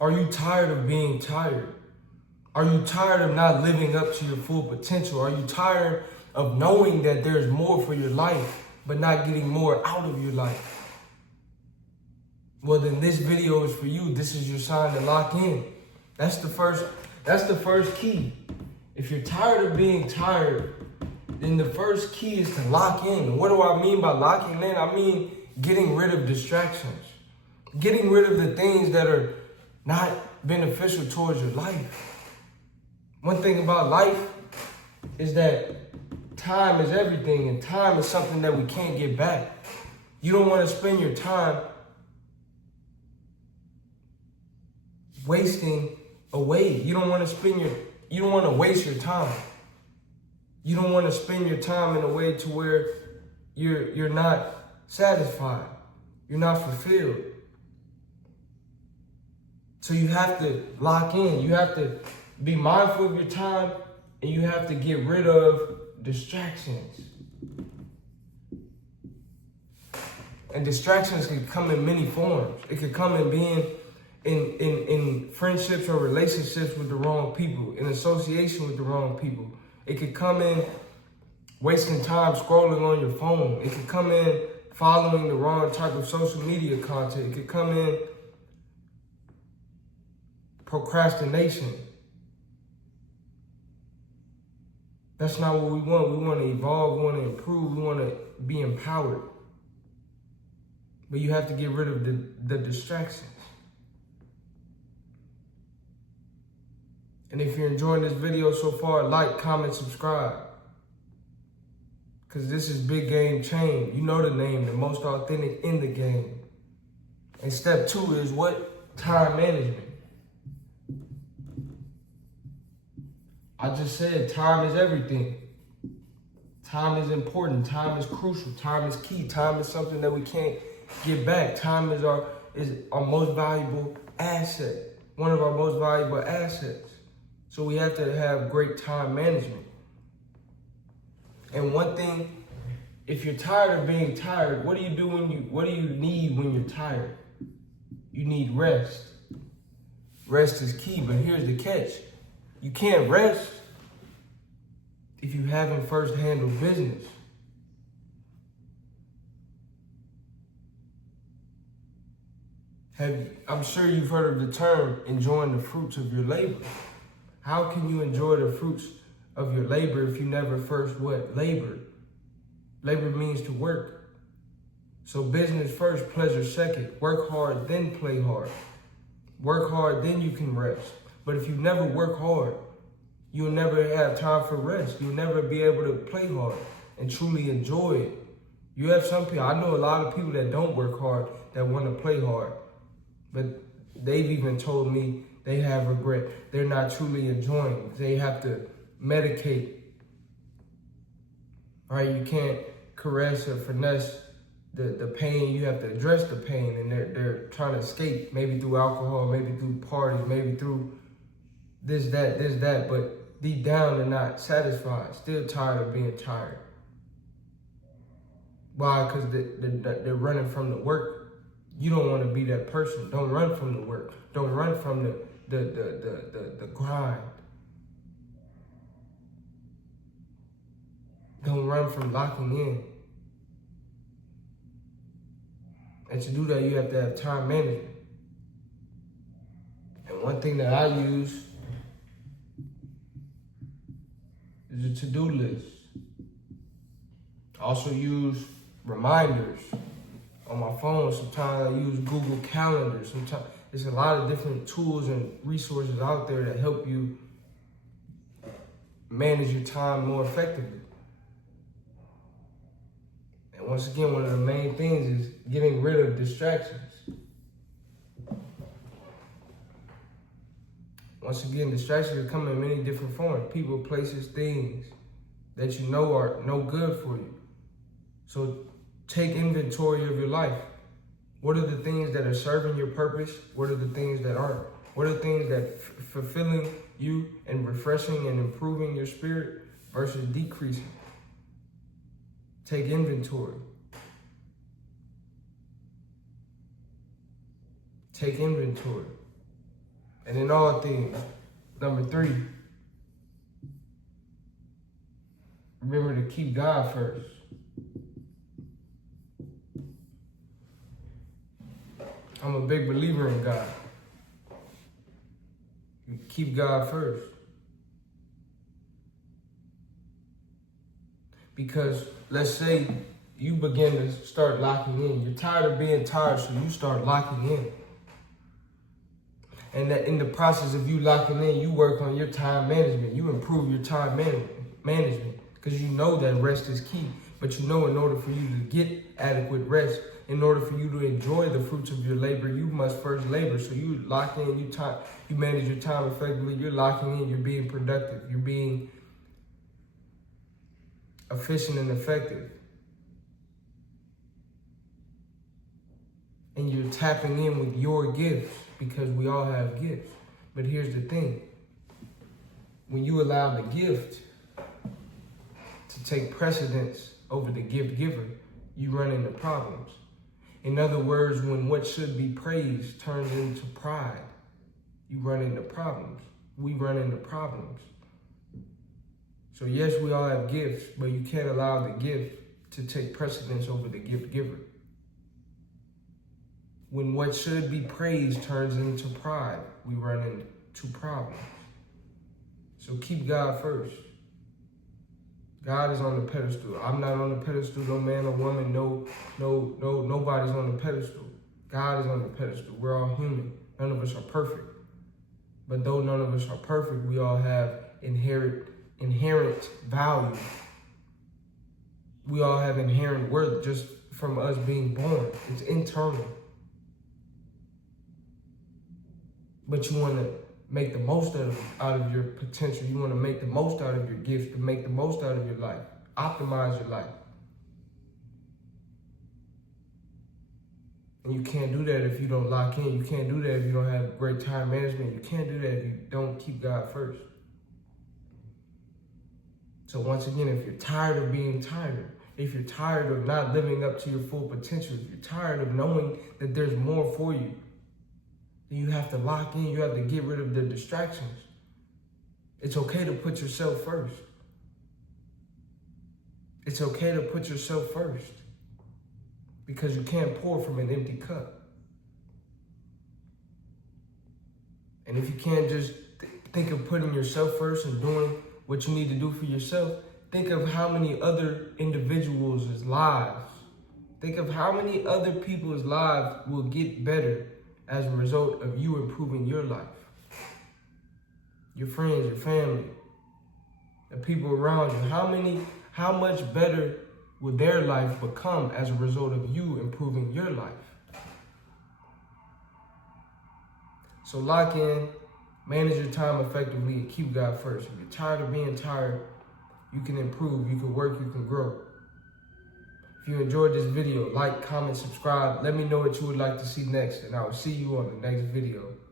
Are you tired of being tired? Are you tired of not living up to your full potential? Are you tired of knowing that there's more for your life, but not getting more out of your life? Well, then this video is for you. This is your sign to lock in. That's the first key. If you're tired of being tired, then the first key is to lock in. What do I mean by locking in? I mean getting rid of distractions. Getting rid of the things that are not beneficial towards your life. One thing about life is that time is everything, and time is something that we can't get back. You don't want to spend your time wasting away. You don't want to waste your time. You don't want to spend your time in a way to where you're not satisfied. You're not fulfilled. So you have to lock in. You have to be mindful of your time, and you have to get rid of distractions. And distractions can come in many forms. It could come in being in friendships or relationships with the wrong people, in association with the wrong people. It could come in wasting time scrolling on your phone. It could come in following the wrong type of social media content. It could come in procrastination. That's not what we want. We want to evolve, we want to improve, we want to be empowered. But you have to get rid of the distractions. And if you're enjoying this video so far, like, comment, subscribe. Because this is BigGameCham. You know the name, the most authentic in the game. And step 2 is what? Time management. I just said time is everything. Time is important. Time is crucial. Time is key. Time is something that we can't get back. Time is our most valuable asset. One of our most valuable assets. So we have to have great time management. And one thing, if you're tired of being tired, what do you need when you're tired? You need rest. Rest is key, but here's the catch. You can't rest if you haven't first handled business. I'm sure you've heard of the term enjoying the fruits of your labor. How can you enjoy the fruits of your labor if you never first what? Labored. Labor means to work. So business first, pleasure second. Work hard, then play hard. Work hard, then you can rest. But if you never work hard, you'll never have time for rest. You'll never be able to play hard and truly enjoy it. You have some people, I know a lot of people that don't work hard that want to play hard. But they've even told me they have regret. They're not truly enjoying. They have to medicate. Right? You can't caress or finesse the pain. You have to address the pain, and they're trying to escape, maybe through alcohol, maybe through parties, maybe through this, that, but deep down they're not satisfied, still tired of being tired. Why? Because they're running from the work. You don't want to be that person. Don't run from the work. Don't run from the grind. Don't run from locking in. And to do that, you have to have time management. And one thing that I use is a to-do list. I also use reminders on my phone. Sometimes I use Google Calendar. Sometimes there's a lot of different tools and resources out there that help you manage your time more effectively. And once again, one of the main things is getting rid of distractions. Once again, distractions come in many different forms. People, places, things that you know are no good for you. So take inventory of your life. What are the things that are serving your purpose? What are the things that aren't? What are the things that fulfilling you and refreshing and improving your spirit versus decreasing? Take inventory. Take inventory. And in all things, number 3, remember to keep God first. I'm a big believer in God. You keep God first. Because let's say you begin to start locking in. You're tired of being tired, so you start locking in. And that in the process of you locking in, you work on your time management. You improve your time management because you know that rest is key. But you know in order for you to get adequate rest, in order for you to enjoy the fruits of your labor, you must first labor. So you lock in, you manage your time effectively. You're locking in, you're being productive. You're being efficient and effective. And you're tapping in with your gifts because we all have gifts. But here's the thing. When you allow the gift to take precedence over the gift giver, you run into problems. In other words, when what should be praised turns into pride, you run into problems. We run into problems. So yes, we all have gifts, but you can't allow the gift to take precedence over the gift giver. When what should be praised turns into pride, we run into problems. So keep God first. God is on the pedestal. I'm not on the pedestal. No man or woman. Nobody's on the pedestal. God is on the pedestal. We're all human. None of us are perfect. But though none of us are perfect, we all have inherent value. We all have inherent worth just from us being born. It's internal. But you want to make the most out of your potential. You want to make the most out of your gifts, to make the most out of your life. Optimize your life. And you can't do that if you don't lock in. You can't do that if you don't have great time management. You can't do that if you don't keep God first. So once again, if you're tired of being tired, if you're tired of not living up to your full potential, if you're tired of knowing that there's more for you, then you have to lock in. You have to get rid of the distractions. It's okay to put yourself first. It's okay to put yourself first because you can't pour from an empty cup. And if you can't just think of putting yourself first and doing what you need to do for yourself, think of how many other individuals' lives, think of how many other people's lives will get better as a result of you improving your life. Your friends, your family, the people around you, how much better will their life become as a result of you improving your life? So lock in, manage your time effectively, and keep God first. If you're tired of being tired, you can improve, you can work, you can grow. If you enjoyed this video, like, comment, subscribe. Let me know what you would like to see next, and I will see you on the next video.